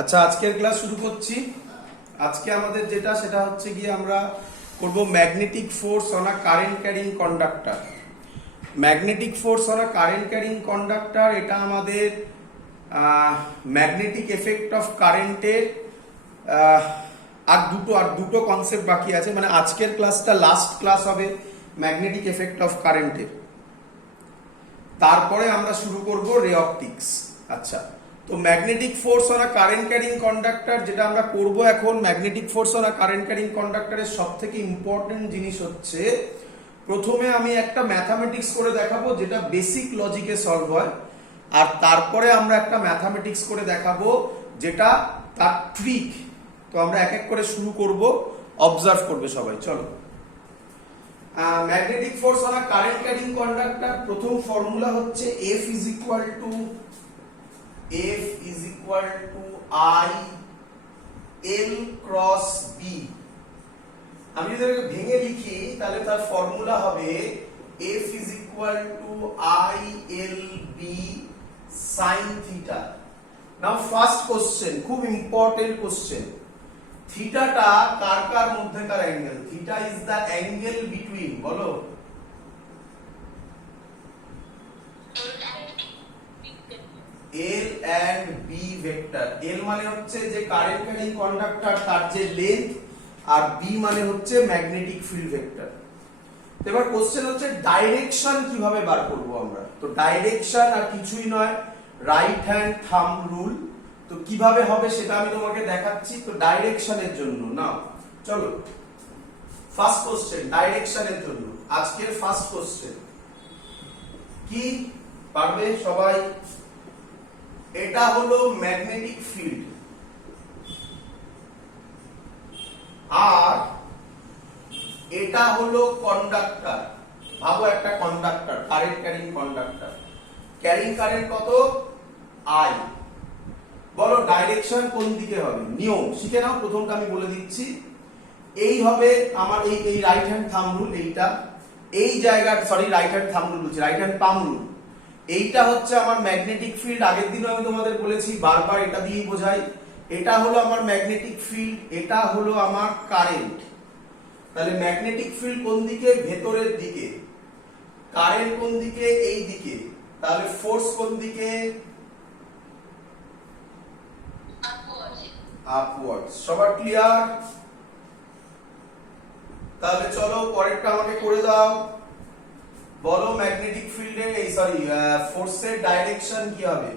আচ্ছা, আজকের ক্লাস শুরু করছি। আজকে আমাদের যেটা সেটা হচ্ছে গিয়ে আমরা করব magnetic force on a current carrying conductor. Magnetic force on a current carrying conductor, এটা আমাদের ম্যাগনেটিক এফেক্ট অফ কারেন্টের আর দুটো কনসেপ্ট বাকি আছে। মানে আজকের ক্লাসটা লাস্ট ক্লাস হবে ম্যাগনেটিক এফেক্ট অফ কারেন্টের, তারপরে আমরা শুরু করব রে অপটিক্স। আচ্ছা, তো magnetic force on a current carrying conductor যেটা আমরা করব এখন, magnetic force on a current carrying কন্ডাক্টরের সবথেকে ইম্পর্টেন্ট জিনিস হচ্ছে, প্রথমে আমি একটা ম্যাথামেটিক্স করে দেখাবো যেটা বেসিক লজিকে সলভ হয়, আর তারপরে আমরা একটা ম্যাথামেটিক্স করে দেখাবো যেটা তার ট্রিক। তো আমরা এক এক করে শুরু করব, অবজার্ভ করবে সবাই। চলো, magnetic force on a current carrying conductor, প্রথম ফর্মুলা হচ্ছে F is equal to I L cross B। আমি যদি ভেঙে লিখি তাহলে তার ফর্মুলা হবে F is equal to I L B sin theta। Now first question, খুব ইম্পর্টেন্ট কোশ্চেন, থিটাটা কার কার মধ্যেকার angle? Theta is the angle between, বলো, L and B vector. L মানে হচ্ছে যে কারেন্ট ক্যারিং কন্ডাক্টর তার যে লেন্থ, আর B মানে হচ্ছে ম্যাগনেটিক ফিল্ড ভেক্টর। এবার কোশ্চেন হচ্ছে ডাইরেকশন কিভাবে বার করব আমরা। তো ডাইরেকশন আর কিছুই নয়, রাইট হ্যান্ড থাম্ব রুল। তো কিভাবে হবে সেটা আমি তোমাকে দেখাচ্ছি। তো ডাইরেকশনের জন্য নাও, চলো ফার্স্ট কোশ্চেন, ডাইরেকশনের জন্য আজকের ফার্স্ট কোশ্চেন কি পারবে সবাই? এটা হলো ম্যাগনেটিক ফিল্ড, আর এটা হলো কন্ডাক্টর। ভাবো একটা conductor, current carrying conductor, carrying current কত? I। বলো ডাইরেকশন কোন দিকে হবে? নিয়ম শিখে নাও, প্রথমটা আমি বলে দিচ্ছি। এই হবে আমার এই রাইট হ্যান্ড থাম্ব রুল, এইটা এই জায়গা, sorry right hand thumb rule বলছি, রাইট হ্যান্ড পাম রুল। এইটা হচ্ছে আমার ম্যাগনেটিক ফিল্ড। আগের দিনও আমি তোমাদের বলেছি, বারবার এটা দিয়েই বোঝাই। এটা হলো আমার ম্যাগনেটিক ফিল্ড, এটা হলো আমার কারেন্ট। তাহলে ম্যাগনেটিক ফিল্ড কোন দিকে? ভেতরের দিকে। কারেন্ট কোন দিকে? এই দিকে। তাহলে ফোর্স কোন দিকে? আপওয়ার্ডস। সবার ক্লিয়ার? তাহলে চলো পরেরটা আমাকে করে দাও। বলো ম্যাগনেটিক ফিল্ডের ফোর্সের ডাইরেকশন কি হবে?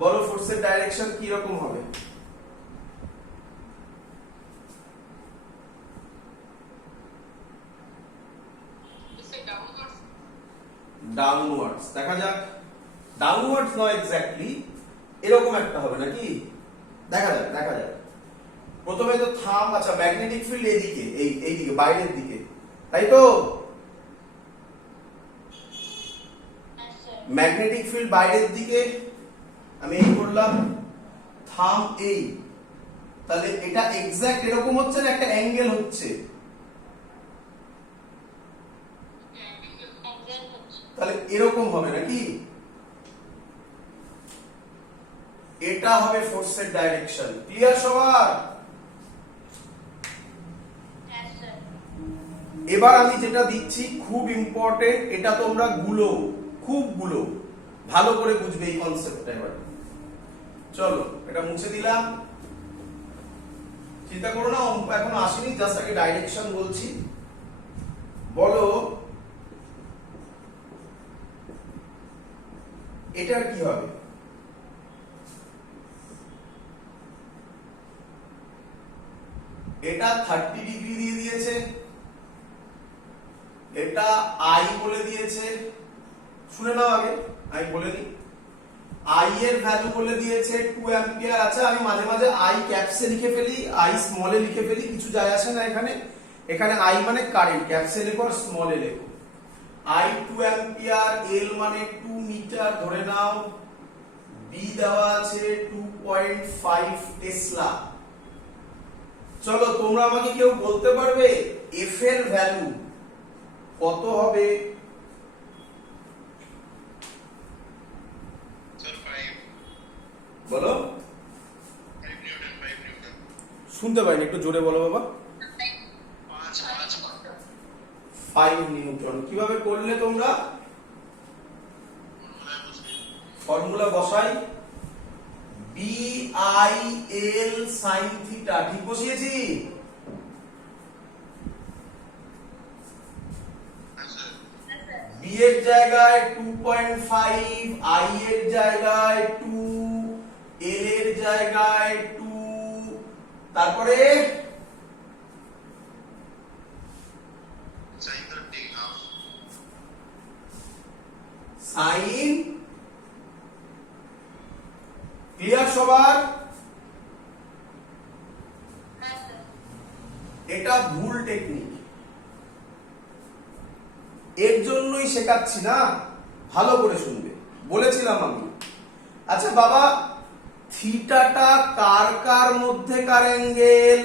বলো ফোর্সের ডাইরেকশন কি রকম হবে? ডাউনওয়ার্ডস। দেখা যাক, ডাউনওয়ার্ডস নয় এক্স্যাক্টলি, এরকম একটা হবে নাকি? দেখা যাক দেখা যাক। প্রথমে তো থাম্ব, আচ্ছা ম্যাগনেটিক ফিল্ড এইদিকে, এইদিকে বাইরের দিকে, তাই তো? ম্যাগনেটিক ফিল্ড বাইরের দিকে, আমি এই করলাম, থাম্ব এই। তাহলে এটা এক্স্যাক্ট এরকম হচ্ছে না, একটা অ্যাঙ্গেল হচ্ছে। তাহলে এরকম হবে নাকি? এটা হবে ফোর্সের ডাইরেকশন। ক্লিয়ার সবার? এবার আমি যেটা দিচ্ছি খুব ইম্পর্টেন্ট, এটা তোমরা খুব ভালো করে বুঝবে এই কনসেপ্টটা। এবার চলো এটা মুছে দিলাম, চিন্তা করো না, অঙ্ক এখনো আসেনি, জাস্ট আগে ডাইরেকশন বলছি। বলো এটার কি হবে? এটা 30 ডিগ্রি দিয়ে দিয়েছে, এটা I বলে দিয়েছে। শুনে নাও আগে, আমি বলে দিই। I এর ভ্যালু বলে দিয়েছে 2 অ্যাম্পিয়ার। আচ্ছা আমি মাঝে মাঝে I ক্যাপসে লিখে ফেলি, I স্মলে লিখে ফেলি, কিছু যায় আসে না এখানে। এখানে I মানে কারেন্ট, ক্যাপসে লেখো আর স্মলে লেখো। I 2 অ্যাম্পিয়ার, L মানে 2 মিটার ধরে নাও, B দেওয়া আছে 2.5 টেসলা। চলো তোমরা আমাকে কেউ বলতে পারবে F এর ভ্যালু কত হবে? শুনতে পাইনি, একটু জোরে বলো বাবা। 5 নিউটন। কিভাবে করলে তোমরা? ফর্মুলা বসাই, BIL sin থিটা, ঠিক বসিয়েছি? B এর জায়গায় 2.5, I এর জায়গায় 2, L এর জায়গায় 2, তারপরে সাইন। ক্লিয়ার সবার? এটা ভুল টেকনিক, এর জন্যই শেখাচ্ছি না, ভালো করে শুনবে, বলেছিলাম আমি। আচ্ছা বাবা, থিটাটা কার কার মধ্যেকার অ্যাঙ্গেল?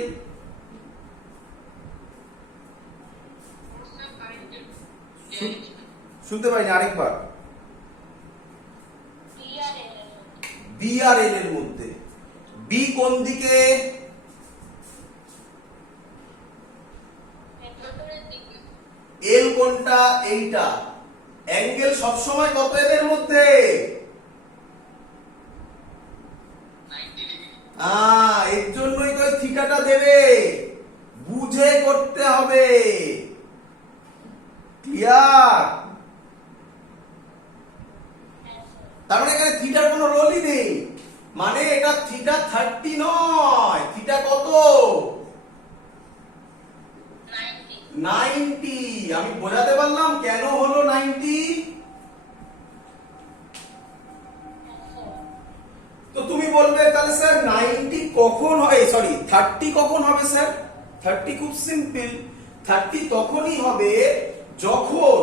শুনতে পাইনি, আরেকবার। বি আর এল এর মধ্যে। বি কোন দিকে? এল কোনটা? এইটা। অ্যাঙ্গেল সবসময় কত এদের মধ্যে? এর জন্যই তো থিটাটা দেবে, বুঝে করতে হবে। ক্লিয়ার? তার মানে এখানে থিটার কোনো রোলই নেই, মানে এটা থিটা 30 নয়, থিটা কত? 90। আমি বোঝাতে পারলাম কেন হলো 90? তো তুমি বলবে তাহলে স্যার 90 কখন হয়, সরি 30 কখন হবে স্যার? 30 খুব সিম্পল, 30 তখনই হবে যখন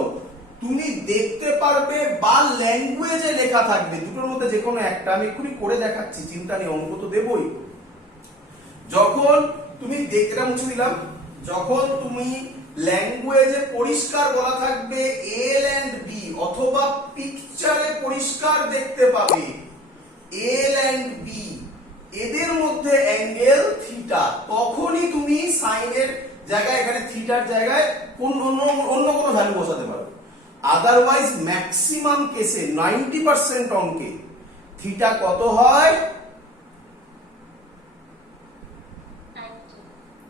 তুমি দেখতে পারবে বা ল্যাঙ্গুয়েজে লেখা থাকবে, দুটোর মধ্যে যে কোনো একটা। আমি এক্ষুনি করে দেখাচ্ছি, চিন্তা নেই, অঙ্ক তো দেবই। যখন তুমি দেখতে, মুছে দিলাম, যখন তুমি ল্যাঙ্গুয়েজে পরিষ্কার বলা থাকবে এল এন্ড বি, অথবা পিকচারে পরিষ্কার দেখতে পাবে এল এন্ড বি, এদের মধ্যে অ্যাঙ্গেল থিটা, তখনই তুমি সাইনের জায়গায় এখানে থিটার জায়গায় অন্য কোনো ভ্যালু বসাতে পারো। আদারওয়াইজ ম্যাক্সিমাম কেসে 90% অঙ্কে থিটা কত হয়?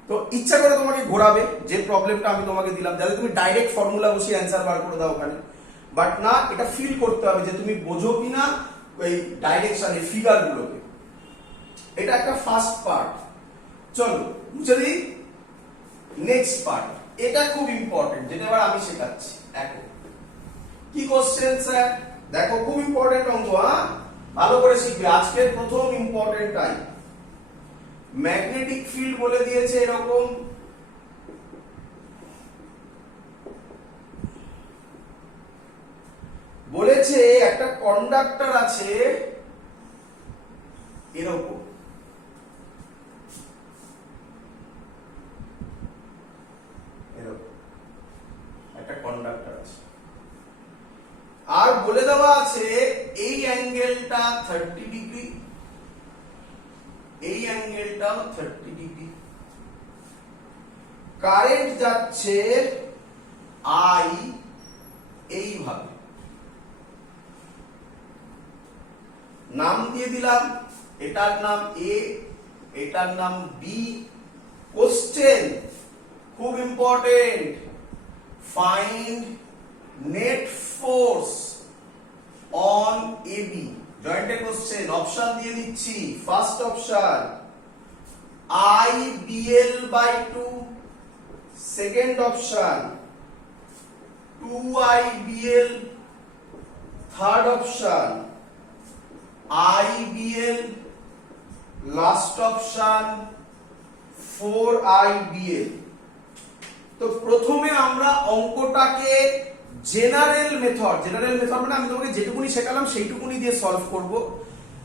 তো ইচ্ছা করে তোমাকে ঘোরাবে, যে প্রবলেমটা আমি তোমাকে দিলাম, যাতে তুমি ডাইরেক্ট ফর্মুলা বসিয়ে অ্যান্সার বার করে দাও ওখানে। বাট না, এটা ফিল করতে হবে যে তুমি বোঝো কিনা ওই ডাইরেকশন, এই ফিগার গুলোকে। এটা একটা ফার্স্ট পার্ট। চলো বুঝে দিই নেক্সট পার্ট। এটা খুব ইম্পর্টেন্ট, যেটা এবার আমি শেখাচ্ছি। এখন কি কোশ্চেন স্যার? দেখো খুব ইম্পর্টেন্ট অঙ্ক, ভালো করে শিখবে, আজকের প্রথম ইম্পর্টেন্ট টাইম। ম্যাগনেটিক ফিল্ড বলে দিয়েছে এরকম, বলেছে একটা কন্ডাক্টর আছে এরকম, একটা কন্ডাক্টর আছে, আর বলে দেওয়া আছে এই অ্যাঙ্গেলটা 30 ডিগ্রি, এই অ্যাঙ্গেলটাও 30 ডিগ্রি। কারেন্ট যাচ্ছে আই এইভাবে, নাম দিয়ে দিলাম, এটার নাম এ, এটার নাম বি। কোশ্চেন খুব important, find net force on AB. জয়েন্টের কোশ্চেন, অপশন দিয়ে দিচ্ছি। First option I BL by 2, second option 2I BL, third option IBL, last option 4IBL। তো প্রথমে আমরা অঙ্কটাকে জেনারেল মেথড মানে আমি তোমাকে যেটুকুনি শেখালাম সেইটুকুনি দিয়ে সলভ করব,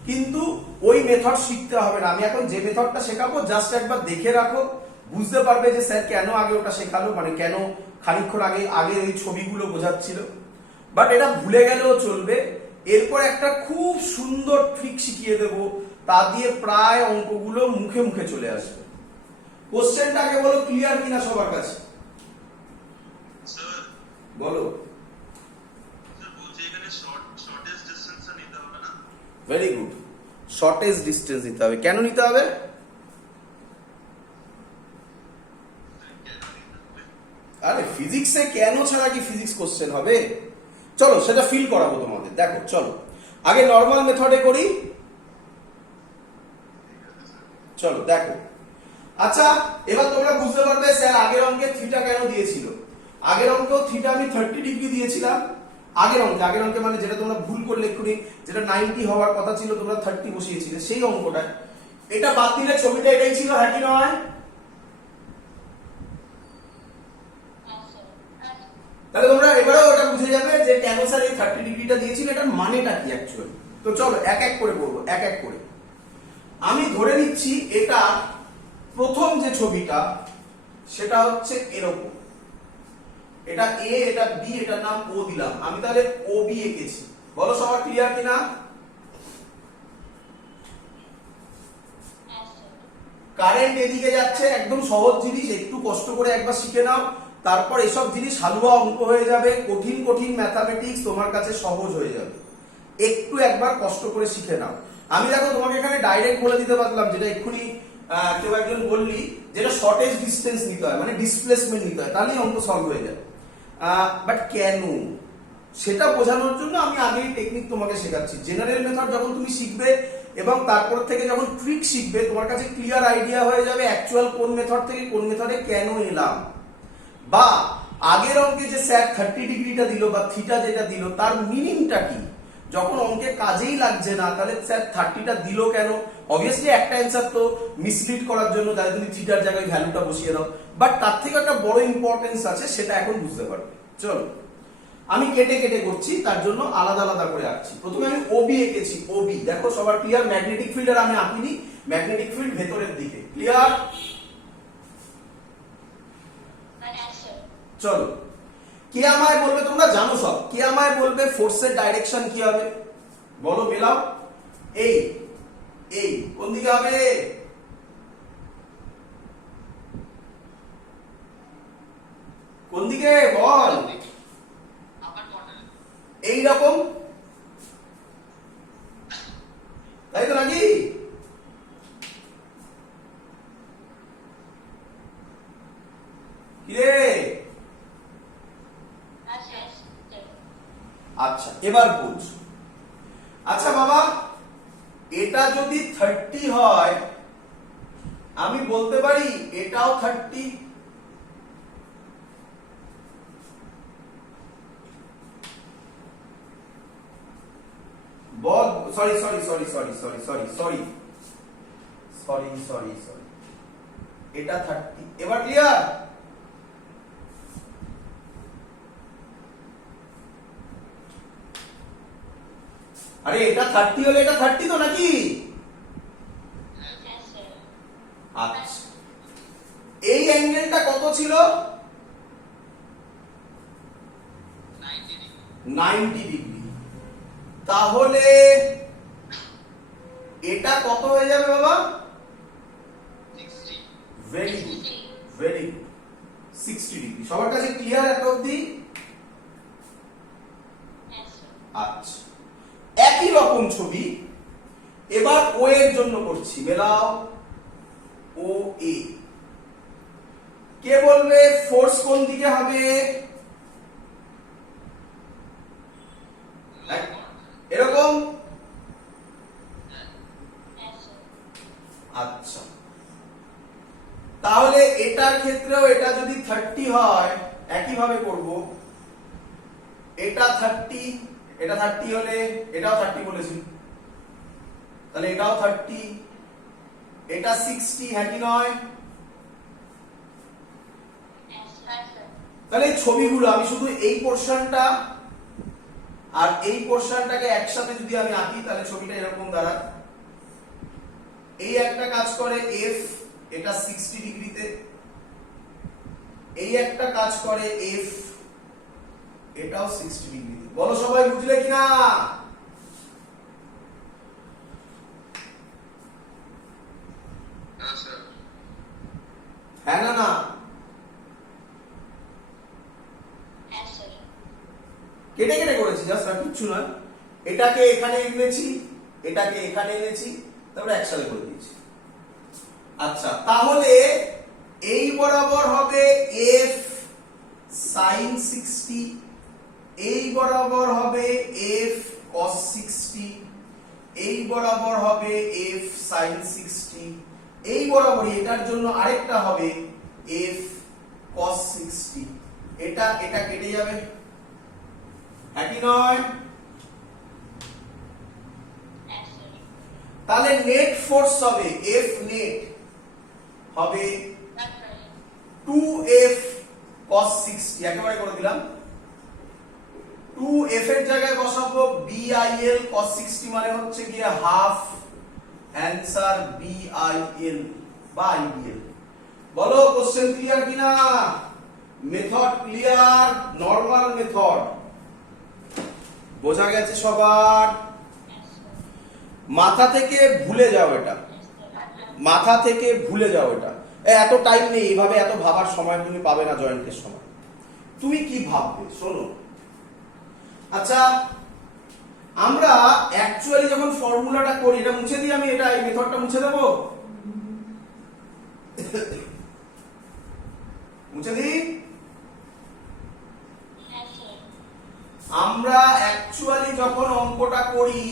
কিন্তু ওই মেথড শিখতে হবে না। আমি এখন যে মেথডটা শেখাবো জাস্ট একবার দেখে রাখো, বুঝতে পারবে যে স্যার কেন আগে ওটা শেখালো, মানে কেন খানিকক্ষণ আগে ওই ছবিগুলো বোঝাচ্ছিল। বাট এটা ভুলে গেলেও চলবে। এরপর একটা খুব সুন্দর ট্রিক শিখিয়ে দেব, তা দিয়ে প্রায় অঙ্কগুলো মুখে মুখে চলে আসবে। কোশ্চেনটাকে বলো ক্লিয়ার কিনা সবার কাছে, স্যার বলো। স্যার বলছি এখানে শর্টেস্ট ডিসটেন্সটা নিতে হবে না? ভেরি গুড, শর্টেস্ট ডিস্টেন্স নিতে হবে। কেন নিতে হবে? কেন নিতে হবে? আরে ফিজিক্সে কেন ছাড়া কি ফিজিক্স কোশ্চেন হবে? চলো সেটা ফিল করাবো তোমাদের। দেখো চলো আগে নর্মাল মেথডে করি। চলো দেখো। আচ্ছা এবার তোমরা বুঝতে পারবে স্যার আগের অঙ্কে থিটা কেন দিয়েছিল। আগের অঙ্কেও থিটা আমি 30 ডিগ্রি দিয়েছিলাম। আগের অঙ্কে মানে যেটা তোমরা ভুল করলে এক্ষুনি, যেটা 90 হওয়ার কথা ছিল তোমরা 30 বসিয়েছিলে, সেই অঙ্কটা। এটা বাদ দিলে ছবিটা এটাই ছিল, হ্যাঁ কি নয়? তাহলে তোমরা এবারেও ওটা বুঝে যাবে যে কেন স্যার এই 30 ডিগ্রিটা দিয়েছিল, এটার মানেটা কি অ্যাকচুয়ালি। তো চলো এক এক করে বলবো, এক এক করে। আমি ধরে নিচ্ছি এটা প্রথম যে ছবিটা সেটা হচ্ছে এরকম, এটা এ, এটা বি, এটার নাম ও দিলাম। আমি তাহলে ও বি এঁকেছি। বলো সবার ক্লিয়ার কিনা? কারেন্ট এদিকে যাচ্ছে, একদম সহজ জিনিস, একটু কষ্ট করে একবার শিখে নাও, তারপর এসব জিনিস হালুয়া অঙ্ক হয়ে যাবে। কঠিন কঠিন ম্যাথামেটিক্স তোমার কাছে সহজ হয়ে যাবে, একটু একবার কষ্ট করে শিখে নাও। আমি দেখো তোমাকে এখানে ডাইরেক্ট বলে দিতে পারলাম, যেটা এক্ষুনি কেউ একজন বললি, যেটা শর্টেস্ট ডিস্টেন্স নিতে হয়, মানে ডিসপ্লেসমেন্ট নিতে হয়, তাহলেই অঙ্ক সলভ হয়ে যাবে। বাট কেন সেটা বোঝানোর জন্য আমি আগেই টেকনিক তোমাকে শেখাচ্ছি। জেনারেল মেথড যখন তুমি শিখবে এবং তারপর থেকে যখন ট্রিক শিখবে, তোমার কাছে ক্লিয়ার আইডিয়া হয়ে যাবে অ্যাকচুয়াল কোন মেথড থেকে কোন মেথডে কেন এলাম। বা আগের অঙ্কে যে স্যার 30 ডিগ্রিটা দিল বা থিটা যেটা দিল তার মিনিংটা কি। যখন অঙ্কে কাজেই লাগছে না তাহলে স্যার 30টা দিল কেন? অবভিয়াসলি একটা অ্যান্সার তো মিসলিড করার জন্য, তাহলে তুমি থিটার জায়গায় ভ্যালুটা বসিয়ে দাও। বাট তার থেকে একটা বড় ইম্পর্টেন্স আছে, সেটা এখন বুঝতে পারবে। চলো আমি কেটে কেটে করছি, তার জন্য আলাদা আলাদা করে আঁকছি। প্রথমে আমি ওবি এঁকেছি। ওবি দেখো সবার ক্লিয়ার? ম্যাগনেটিক ফিল্ড আর আমি আঁকিনি, ম্যাগনেটিক ফিল্ড ভেতরের দিকে। ক্লিয়ার? চলো কে আমায় বলবে, তোমরা জানো সব, কে আমায় বলবে ফোর্সের ডাইরেকশন কি হবে? বলো মেলাও। এই এই কোন দিকে হবে? কোন দিকে বল? এই রকম, তাই তো নাকি? কিরে? আচ্ছা এবার বুঝ। আচ্ছা বাবা, এটা যদি 30 হয় আমি বলতে পারি এটাও 30। বল। Sorry sorry sorry sorry sorry sorry sorry sorry sorry sorry এটা 30। এবার ক্লিয়ার? আরে এটা 30 হলে এটা 30 তো নাকি? আচ্ছা এই অ্যাঙ্গেলটা কত ছিল? 90 ডিগ্রি। তাহলে এটা কত হয়ে যাবে বাবা? Very good, very good, 60 degree. সবার কাছে ক্লিয়ার এত অবধি? আচ্ছা একই রকম ছবি এবার ও এর জন্য করছি। মেলাও ও এ। কে বলবে ফোর্স কোন দিকে হবে? এরকম? আচ্ছা তাহলে এটার ক্ষেত্রেও এটা যদি 30 হয় একইভাবে করব। এটা 30, এটা 30 হলে এটাও 30 বলেছি, তাহলে এটাও 30, এটা 60, হ্যাঁ কি নয়? তাহলে এই ছবিগুলো আমি শুধু এই পোরশনটা আর এই পোরশনটাকে একসাথে যদি আমি আঁকি তাহলে ছবিটা এরকম দাঁড়ায়। এই একটা কাজ করে এফ, এটা 60 ডিগ্রিতে। এই একটা কাজ করে এফ, এটাও 60 ডিগ্রিতে। বলো সবাই বুঝলে কিনা? হ্যাঁ না না? কেটে কেটে করেছি, জাস্ট আর কিচ্ছু নয়। এটাকে এখানে এনেছি, এটাকে এখানে এনেছি, তারপরে একসাথে করে দিয়েছি। আচ্ছা, তাহলে এই বরাবর হবে f sin 60, এই বরাবর হবে f cos 60, এই বরাবর হবে f sin 60, এই বরাবর এটার জন্য আরেকটা হবে f cos 60। এটা এটা কেটে যাবে, একই নয়? তাহলে নেট ফোর্স হবে F নেট হবে 2F cos 60, একেবারে করে দিলাম। 2F এর জায়গায় বসাবো BIL cos 60, মানে হচ্ছে গিয়ে হাফ, অ্যানসার BIL বা IBL। বলো কোশ্চেন ক্লিয়ার কিনা? Method clear? নরমাল মেথড বোঝা গেছে সবার? মাথা থেকে ভুলে যাও এটা, মাথা থেকে ভুলে যাও এটা। এত টাইম নেই, এইভাবে এত ভাবার সময় তুমি পাবে না জয়েন্টের সময়। তুমি কি ভাববে শোনো। আচ্ছা, আমরা অ্যাকচুয়ালি যখন ফর্মুলাটা করি, এটা মুছে দিই আমি, এটা এই মেথডটা মুছে দেবো, মুছে দিই। আমরা অ্যাকচুয়ালি যখন অঙ্কটা করি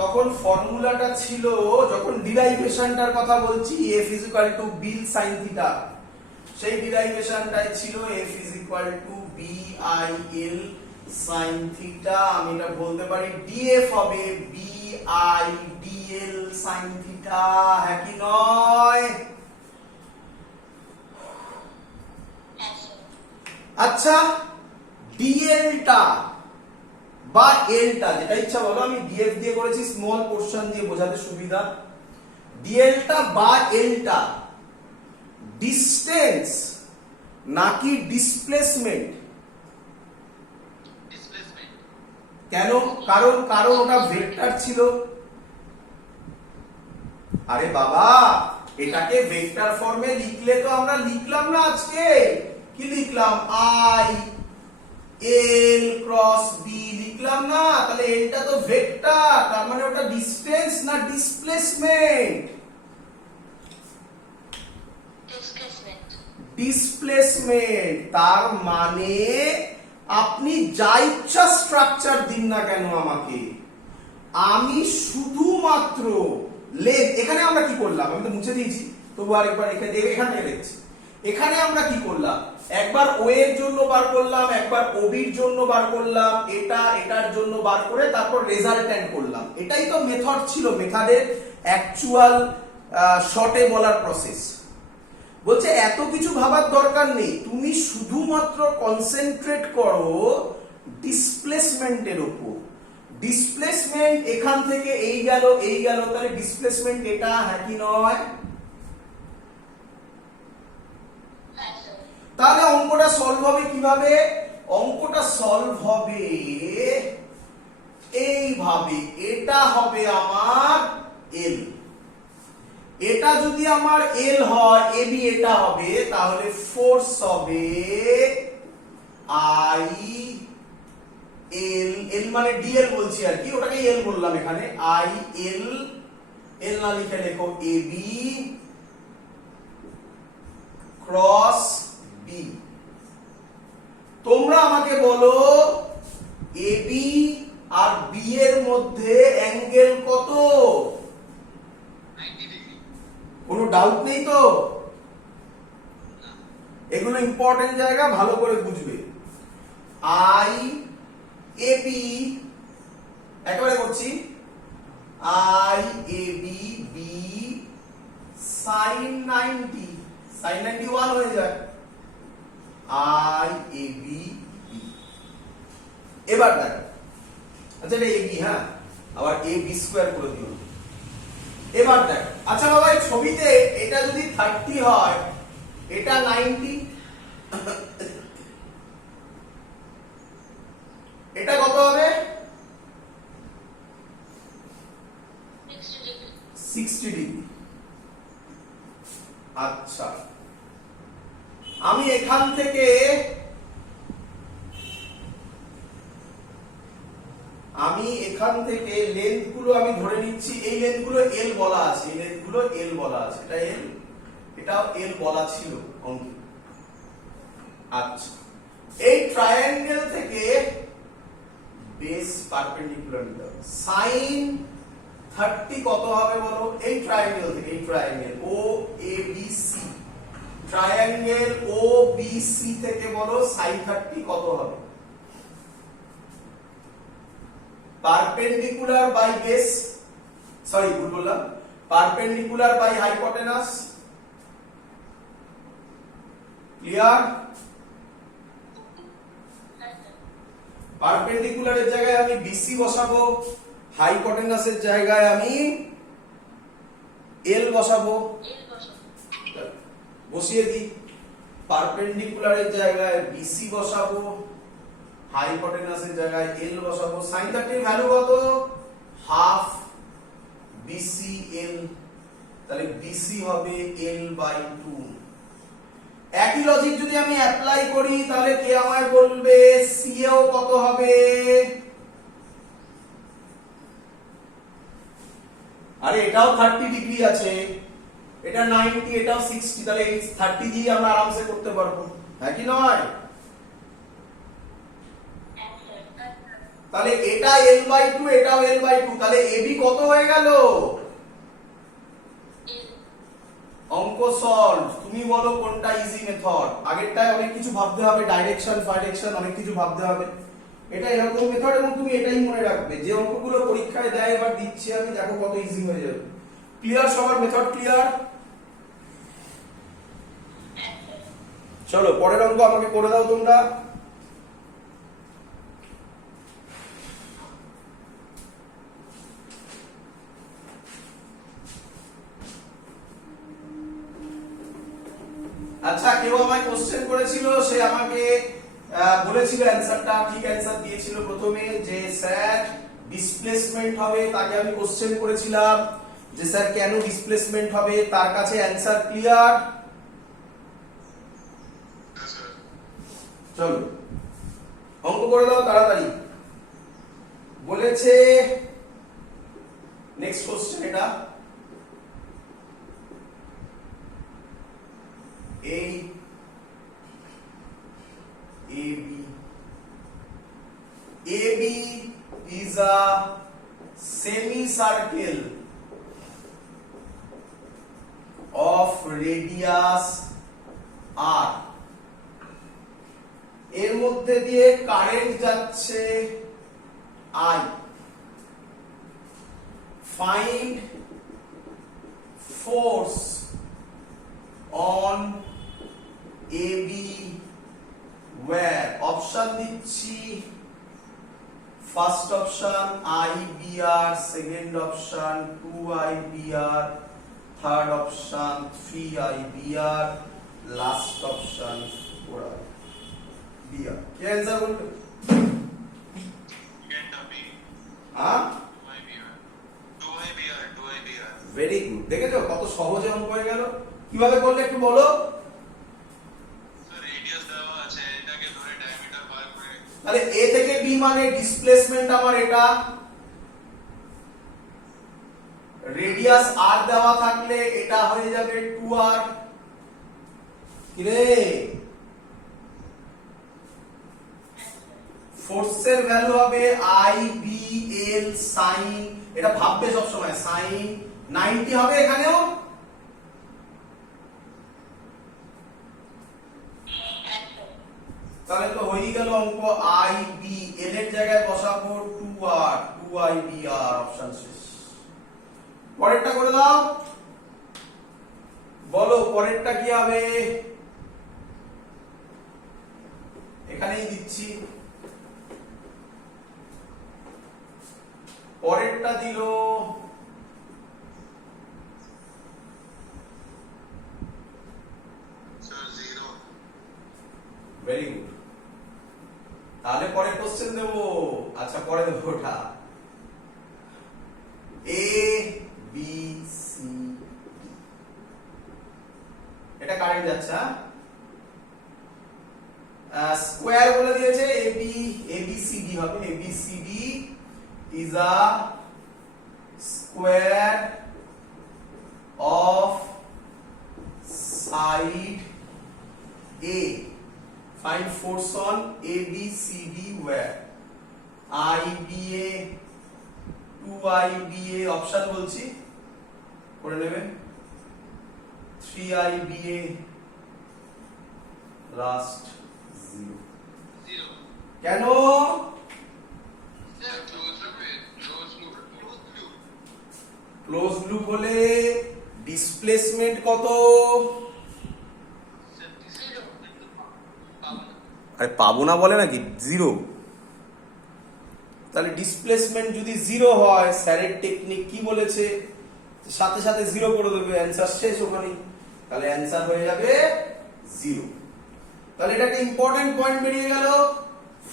তখন ফর্মুলাটা ছিল, যখন ডিরাইভেশনটার কথা বলছি, f b sin θ, সেই ডিরাইভেশনটাই ছিল f bil sin θ। আমি এটা বলতে পারি df হবে bi dl sin θ, হ্যাঁ কি নয়? আচ্ছা, dlটা বা এলটা, যেটা ইচ্ছা বলো, আমি ডিএফ দিয়ে করেছি স্মল পোরশন দিয়ে বোঝাতে সুবিধা। ডিএলটা বা এলটা ডিসটেন্স নাকি ডিসপ্লেসমেন্ট? কেন? কারণ ওটা ভেক্টর ছিল। আরে বাবা, এটাকে ভেক্টর ফর্মে লিখলে তো আমরা লিখলাম না আজকে, কি লিখলাম? আই এল ক্রস বি লিখলাম না? তাহলে এলটা তো ভেক্টর, তার মানে ওটা ডিসটেন্স না ডিসপ্লেসমেন্ট? ডিসপ্লেসমেন্ট। তার মানে আপনি যা ইচ্ছা স্ট্রাকচার দিন না কেন আমাকে, আমি শুধুমাত্র লেগ, এখানে আমরা কি করলাম, আমি তো মুছে দিয়েছি, তবু আরেকবার এখানে লিখছি। এখানে আমরা কি করলাম, একবার ও এর জন্য বার করলাম, একবার ওবির জন্য বার করলাম, এটা এটার জন্য বার করে তারপর রেজাল্ট্যান্ট করলাম। এটাই তো মেথড ছিল, মেথডের অ্যাকচুয়াল শর্টে বলার প্রসেস। বলছে এত কিছু ভাবার দরকার নেই, তুমি শুধুমাত্র কনসেন্ট্রেট করো ডিসপ্লেসমেন্টের উপর। ডিসপ্লেসমেন্ট এখান থেকে এই গেল এই গেল, তাহলে ডিসপ্লেসমেন্ট এটা, হ্যাঁ কি নয়? তাহলে অঙ্কটা সলভ হবে কিভাবে? অঙ্কটা সলভ হবে এইভাবে, এটা হবে আমার এল, এটা যদি আমার এল হয়, এবি এটা হবে, তাহলে ফোর্স হবে আই এল, এল মানে ডিএল বলছি আর কি, ওটাকে এল বললাম এখানে, আই এল, এল না লিখে লেখো এবি ক্রস বি। তোমরা আমাকে বলো এবি আর বি এর মধ্যে অ্যাঙ্গেল কত? 90 ডিগ্রি। কোনো ডাউট নেই তো? এগুলো ইম্পর্টেন্ট জায়গা, ভালো করে বুঝবে। আই এবি, একেবারে করছি, I AB B sine 90, sine 91 হয়ে যায়, আই এবি বি। এবার দেখো, আচ্ছা এটা এবি, হ্যাঁ, আবার এ বি স্কোয়ার করে দিও। এবার দেখো, আচ্ছা বাবা এই ছবিতে এটা যদি 30 হয়, এটা 90, এটা কত হবে? 60 ডিগ্রি। আচ্ছা এখান থেকে লেন্থ গুলো আমি ধরে নিচ্ছি, এই লেন্থ গুলো এল বলা আছে, এই লেন্থ গুলো এল বলা আছে, এটা এল, এটাও এল বলা ছিল অঙ্কে। আচ্ছা, এই ট্রায়াঙ্গেল থেকে বেস পারপেন্ডিকুলার নিতে হবে। সাইন 30 কত হবে বলো? এই ট্রায়াঙ্গেল থেকে, এই triangle O A B C, triangle O B C থেকে বলো সাইন 30 কত হবে? পারপেন্ডিকুলার বাই বেস, সরি ভুল বললাম, পারপেন্ডিকুলার বাই হাইপোটেনাস। ক্লিয়ার? পারপেন্ডিকুলারের জায়গায় আমি বিসি বসাবো, হাইপোটেনাসের জায়গায় আমি এল বসাবো। বসিয়ে দিই, পারপেন্ডিকুলারের জায়গায় বিসি বসাবো, হাইপোটেনাসের জায়গায় এল বসাবো। sin 30 এর ভ্যালু কত? হাফ বিসি এল, তাহলে বিসি হবে l/2। একই লজিক যদি আমি অ্যাপ্লাই করি তাহলে কে আমায় বলবে সিও কত হবে? আরে এটাও 30 ডিগ্রি আছে, এটা 90, এটাও 60, তাহলে এই 30 দিয়ে আমরা আরামসে করতে পারবো, হ্যাঁ কি নয়? তাহলে এটা l/2, এটাও l/2, তাহলে ab কত হয়ে গেল? অঙ্ক সলভ। তুমি বলো কোনটা ইজি মেথড? আগেরটায় অনেক কিছু ভাবতে হবে, ডাইরেকশন ফাইরেকশন অনেক কিছু ভাবতে হবে, এটা এরকম মেথড, এবং তুমি এটাই মনে রাখবে যে অঙ্কগুলো পরীক্ষায় দেয় এবার দিচ্ছি আমি, দেখো কত ইজি হয়ে যাবে। ক্লিয়ার সবার? Method clear? চলো পরের অঙ্ক আমাকে করে দাও তোমরা। আচ্ছা, কেউ আমায় কোশ্চেন করেছিল, সে আমাকে বলেছিল অ্যানসারটা, ঠিক অ্যানসার দিয়েছিল প্রথমে যে স্যার ডিসপ্লেসমেন্ট হবে। তাকে আমি কোশ্চেন করেছিলাম যে স্যার কেন ডিসপ্লেসমেন্ট হবে, তার কাছে অ্যানসার ক্লিয়ার? চলো অঙ্ক করে দাও তাড়াতাড়ি। বলেছে নেক্সট কোশ্চেন, এটা এই AB is a semicircle of radius r, এর মধ্যে দিয়ে কারেন্ট যাচ্ছে I, find force on AB where, option দিচ্ছি, first option IBR, second option 2IBR, third option 3IBR, last option 4IBR। কি आंसर বলবে? হ্যাঁ 2IBR। ভেরি গুড, দেখেছো কত সহজে অঙ্ক হয়ে গেল। কিভাবে করলে একটু বলো? তাহলে a থেকে b মানে ডিসপ্লেসমেন্ট আমার এটা, রেডিয়াস r দেওয়া থাকলে এটা হয়ে যাবে 2r। কি রে, ফোর্সের ভ্যালু হবে I B L sin, এটা ভাববে সব সময়, sin 90 হবে এখানেও। তাহলে তো হয়ে গেল অঙ্ক। I B L এর জায়গায় বসাবো 2R, 2IBR, অপশন শেষ। পরেরটা করে দাও, বলো পরেরটা কি হবে? এখানেই দিচ্ছি, পরেরটা দিল ভেরি গুড। তাহলে পরে কোশ্চেন দেবো, আচ্ছা পরে দেবো ওটা। A B C, এটা কারেন্ট যাচ্ছে, স্কোয়ার বলে দিয়েছে ABCD হবে, ABCD is a square of side A. Find force on ABCD where IBA 2IBA option বলছি করে নেবেন, 3IBA লাস্ট 0 কেন? ক্লোজ লুপ হলে ডিসপ্লেসমেন্ট কত? আরে পাবো না বলে নাকি, 0। তাহলে ডিসপ্লেসমেন্ট যদি 0 হয়, স্যারের টেকনিক কি বলেছে, সাথে সাথে 0 করে দেবে, অ্যান্সার শেষ ওখানে। তাহলে অ্যান্সার হয়ে যাবে 0। তাহলে এটা একটা ইম্পর্টেন্ট পয়েন্ট বেরিয়ে গেল।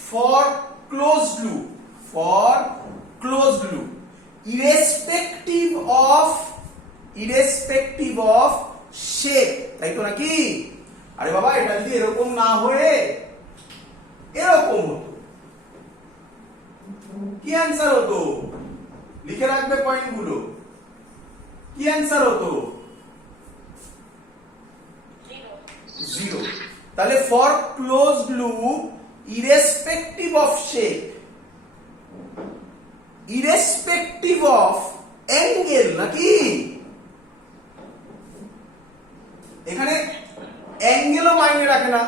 For closed loop, for closed loop irrespective of shape, তাই তো নাকি? আরে বাবা, এটা যদি এরকম না হয়ে এরকম হতো, কি অ্যান্সার হতো? লিখে রাখবে পয়েন্টগুলো। কি অ্যান্সার হতো? 0। তাহলে for closed loop irrespective of shape, irrespective of angle নাকি? এখানে অ্যাঙ্গেলও মাইনে রাখে না,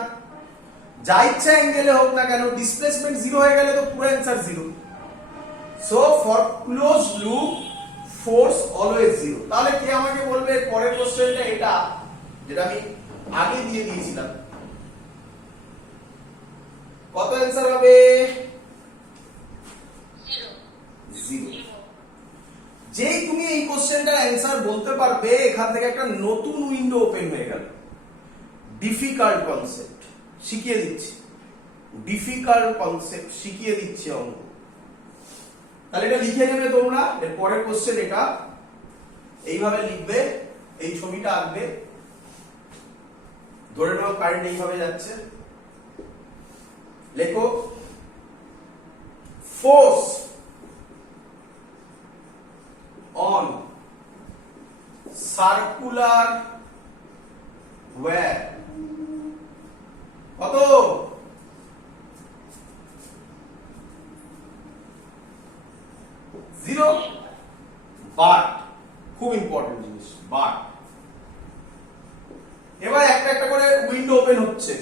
যা ইচ্ছা অ্যাঙ্গেলে হোক না কেন, ডিসপ্লেসমেন্ট 0 হয়ে গেলে তো পুরো answer 0। So for close loop force always 0। তাহলে কে আমাকে বলবে পরের কোশ্চেনটা এটা, যেটা আমি আগে দিয়ে দিয়েছিলাম, কত অ্যান্সার হবে? 0। যেই তুমি এই কোশ্চেনটার অ্যান্সার বলতে পারবে, এখান থেকে একটা নতুন উইন্ডো ওপেন হয়ে গেল। ডিফিকাল্ট কনসেপ্ট শিখিয়ে দিচ্ছি, ডিফিকাল্ট কনসেপ্ট শিখিয়ে দিচ্ছি অঙ্ক। তাহলে এটা লিখে নেবে তোমরা, এর পরের কোশ্চেন এটা এইভাবে লিখবে, এই ছবিটা আঁকবে, ধরে নাও কারেন্ট এইভাবে যাচ্ছে, লেখো ফোর্স on circular wire কত? 0। বাট, খুব ইম্পর্টেন্ট জিনিস, বাট। এবার একটা একটা করে উইন্ডো ওপেন হচ্ছে,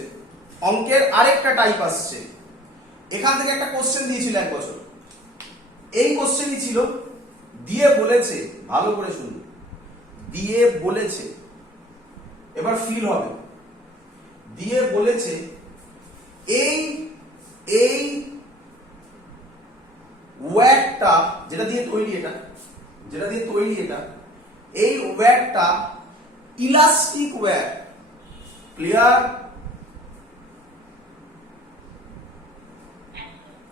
অঙ্কের আরেকটা টাইপ আসছে। এখান থেকে একটা কোশ্চেন দিয়েছিল এক বছর, এই কোশ্চেনই ছিল, দিয়ে বলেছে, ভালো করে শুনুন, দিয়ে বলেছে, এবার ফিল হবে, দিয়ে বলেছে এই এই ওয়্যারটা যেটা দিয়ে তৈরি, এটা এই ওয়্যারটা ইলাস্টিক ওয়্যার। ক্লিয়ার?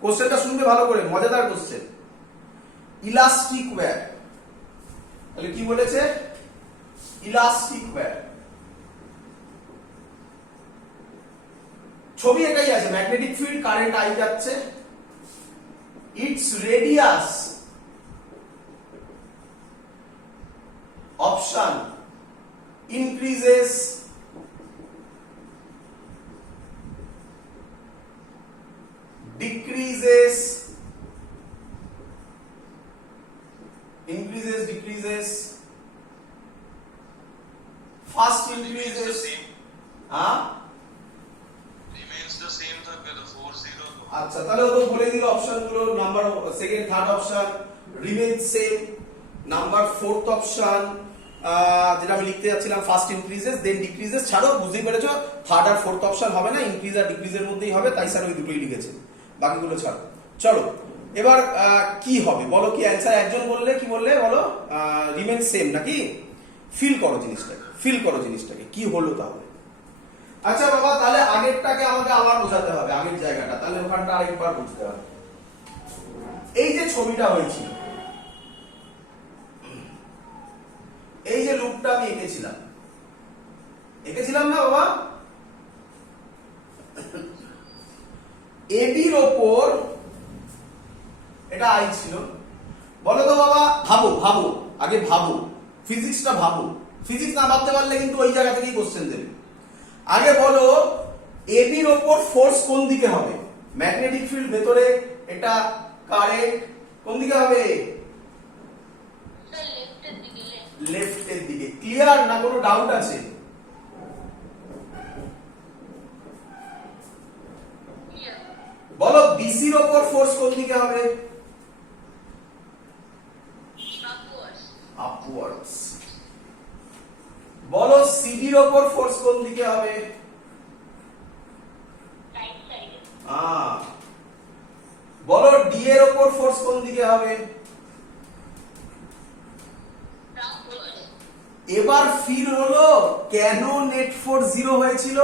কোশ্চেনটা শুনতে ভালো করে, মজাদার কোশ্চেন। ইলাস্টিক ওয়্যার, তাহলে কি বলেছে? Elastic wire. ছবি এটাই আছে, ম্যাগনেটিক ফিল্ড, কারেন্ট আই যাচ্ছে, its radius option increases decreases first increases remains the same থাকবে তো 40 তো। আচ্ছা, তাহলে ও তো বলে দিল অপশনগুলো, number second third option remain same, number fourth option যেটা আমি লিখতে যাচ্ছিলাম ফার্স্ট ইনক্রিজেস দেন ডিক্রিজেস, ছাড়ো, বুঝতেই পেরেছো, থার্ড আর ফোর্থ অপশন হবে না, ইনক্রিজ আর ডিক্রিজের মধ্যেই হবে, তাই স্যার ওই দুটোই লিখেছে, বাকিগুলো ছাড়ো। চলো এবার কি হবে বলো, কি অ্যান্সার? একজন বললে কি বললে বলো, রিমেইন সেম নাকি? ফিল করো জিনিসটাকে, কি হলো তাহলে। আচ্ছা বাবা, তাহলে আগেরটাকে আমাকে আবার বোঝাতে হবে, আগের জায়গাটা, তাহলে ওখানটা আরেকবার বুঝতে হবে। এই যে ছবিটা হয়েছিল, এই যে লুপটা আমি এঁকেছিলাম না বাবা, এবির ওপর এটা আই ছিল, বলো তো বাবা, ভাবো ভাবো আগে ভাবো, ফিজিক্সটা ভাবো, ফিজিক্স না ভাবতে পারলে কিন্তু ওই জায়গা থেকেই কোশ্চেন দেবে। আগে বলো এবির ওপর ফোর্স কোন দিকে হবে? ম্যাগনেটিক ফিল্ড ভেতরে, এটা কারেন্ট, কোন দিকে হবে? লেফটের দিকে। ক্লিয়ার না কোনো ডাউট আছে? বলো বিসির ওপর ফোর্স কোন দিকে হবে? আপওয়ার্ডস। বলো সিডির ওপর ফোর্স কোন দিকে হবে? বলো ডি এর ওপর ফোর্স কোন দিকে হবে? এবার ফিল হলো কেন নেট ফোর্স 0 হয়েছিল?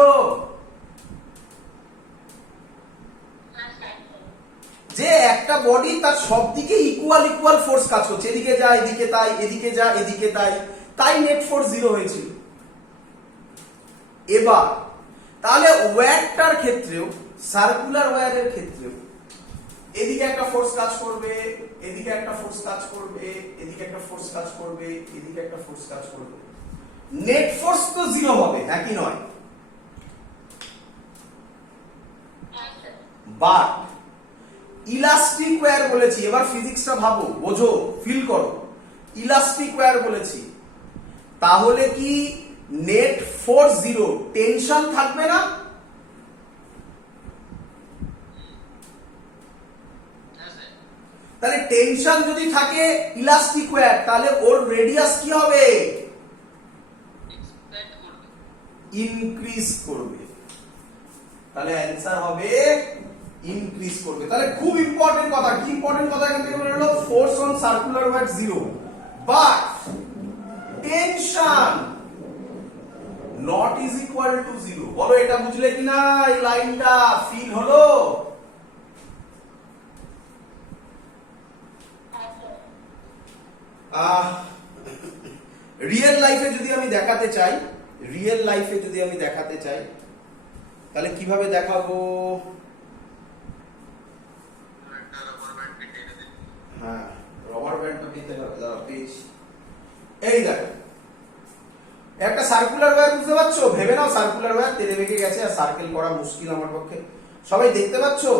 যে একটা বডি তার সব দিকে ইকুয়াল ফোর্স কাজ করছে, এদিকে যা এদিকে তাই, এদিকে যা এদিকে তাই, তাই নেট ফোর্স 0 হয়েছিল। এবার তাহলে ওয়্যারটার ক্ষেত্রেও, সার্কুলার ওয়্যারের ক্ষেত্রেও এদিকে একটা ফোর্স কাজ করবে, এদিকে একটা ফোর্স কাজ করবে, এদিকে একটা ফোর্স কাজ করবে, এদিকে একটা ফোর্স কাজ করবে। নেট ফোর্স তো 0 হবে, একই নয়? বাট ইলাস্টিক ওয়্যার বলেছি, এবার ফিজিক্সটা ভাবো, বোঝো, ফিল করো। ইলাস্টিক ওয়্যার বলেছি, তাহলে কি নেট ফোর্স 0, টেনশন থাকবে না? তাহলে টেনশন যদি থাকে ইলাস্টিক ওয়্যার, তাহলে ওর রেডিয়াস কি হবে? ইনক্রিজ করবে। তাহলে অ্যান্সার হবে ইনক্রিজ করবে। তাহলে খুব ইম্পর্টেন্ট কথা, কি ইম্পর্টেন্ট কথা এখান থেকে বের হলো? Force on circular wire 0, but tension not is equal to 0। বলো এটা বুঝলে কিনা? এই লাইনটা ফিল হলো? রিয়েল লাইফে যদি আমি দেখাতে চাই, রিয়েল লাইফে যদি আমি দেখাতে চাই, তাহলে কিভাবে দেখাবো? হ্যাঁ, রবার ব্যান্ডটা নিতে হবে, দাঁড়া পেজ। এই দেখো একটা সার্কুলার ওয়্যার, বুঝতে পারছো? ভেবে নাও সার্কুলার ওয়্যার তেলে বেঁকে গেছে, আর সার্কেল করা মুশকিল আমার পক্ষে। সবাই দেখতে পাচ্ছো?